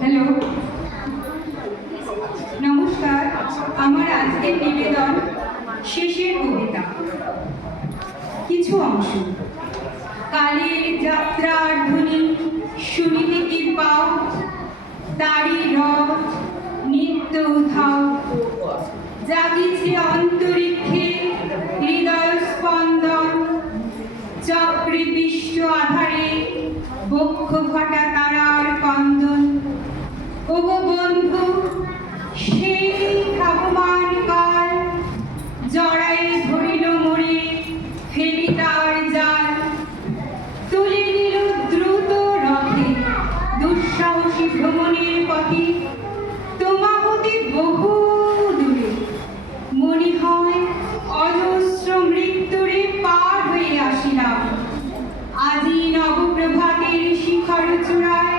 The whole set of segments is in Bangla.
হ্যালো, নমস্কার। আমার আজকের নিবেদন শেষের কবিতা, কিছু অংশ। কালের যাত্রার ধ্বনি শুনিতে কি পাও, তারি রথ নিত্য উধাও। জাগিছে অন্তরিক্ষে হৃদয় স্পন্দন, চক্রে বিশ্ব আধারে বক্ষ ফাটা তারার কন্দন। ওগো বন্ধু, সেই ধাবমান কাল জড়ায়ে ধরিল মোরে, ফেলি তার জাল। তুলে নিল দ্রুত রথে দুঃসাহসী ভ্রমণের পথে, তোমা হতে বহু দূরে। মনে হয় অজস্র মৃত্যুরে পার হয়ে আসিলাম। আজি নবপ্রভাতের শিখর চূড়ায়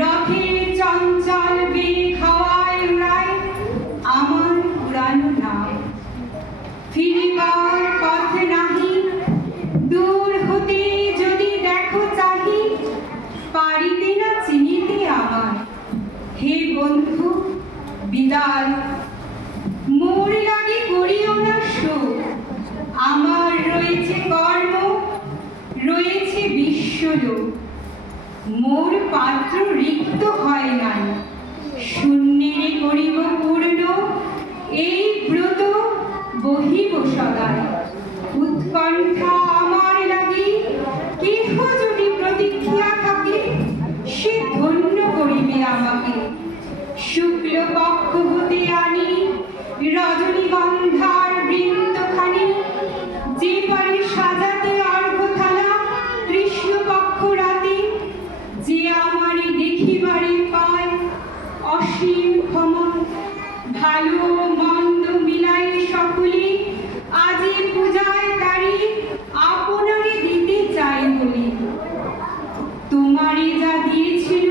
রথের চঞ্চল বেগ হাওয়ায় উড়ায় আমার পুরানো নাম। ফিরিবার পথ নাহি, দূর হতে যদি দেখো চাহি, পারিতে না চিনিতে আমায়। হে বন্ধু, বিদায়। মোর লাগি করিও না শোক, আমার রয়েছে কর্ম, রয়েছে বিশ্বলোক। মোর পাত্র রিক্ত হয় নাই, শূন্যেরে করিব পূর্ণ। এই ব্রত বহিব সদায়, উৎকণ্ঠা আমার লাগি। কেহ যদি প্রতীক্ষা থাকে, সে ধন্য করিবে আমাকে। শুক্ল পক্ষ হতে আনি রজনীগন্ধার বৃন্দখানি, যে পারে সাজাতে অর্ঘ্যথালা কৃষ্ণপক্ষ রাতে। যে আমারে দেখিবারে পায় অসীম ক্ষমা, ভালো মন্দ মিলাই সকলে আজি পূজায় তারি আপনারে দিতে চাই বলি। তোমারে যা দিয়েছিল